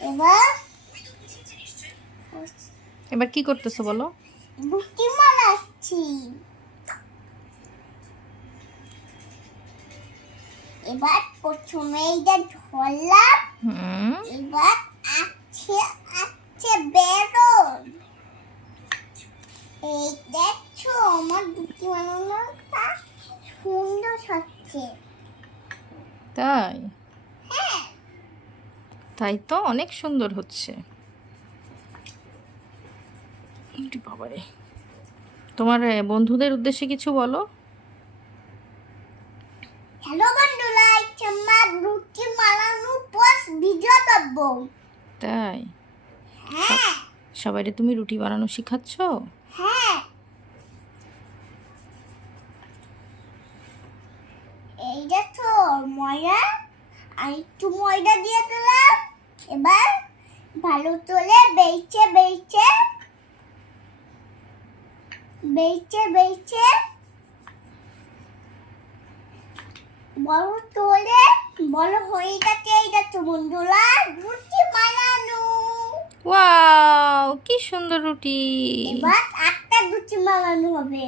এবার এবার কি করতেছো বলো? বুটি এবার প্রথমে ধরলাম। এবার আছে আছে বেরোন। এই দেখছ আমার বুটি বানানোটা সুন্দর হচ্ছে। তাই? তাই তো অনেক সুন্দর হচ্ছে। বাবারে। তোমার বন্ধুদের উদ্দেশ্যে কিছু বলো? হ্যালো বন্ধুরা ভিডিও তাই? হ্যাঁ। সবাইরে তুমি রুটি বানানো শিখাচ্ছ? হ্যাঁ। ময়দা আর একটু ময়দা দিয়ে দিলাম। এবার ভালো করে বেইচে বেইচে বেইচে বেইচে বড় তোলে বড় হয়ে গেছে এই দেখো বন্ধুরা রুটি বানানো। ওয়াও কি সুন্দর রুটি। এবার আটটা রুটি বানানো হবে।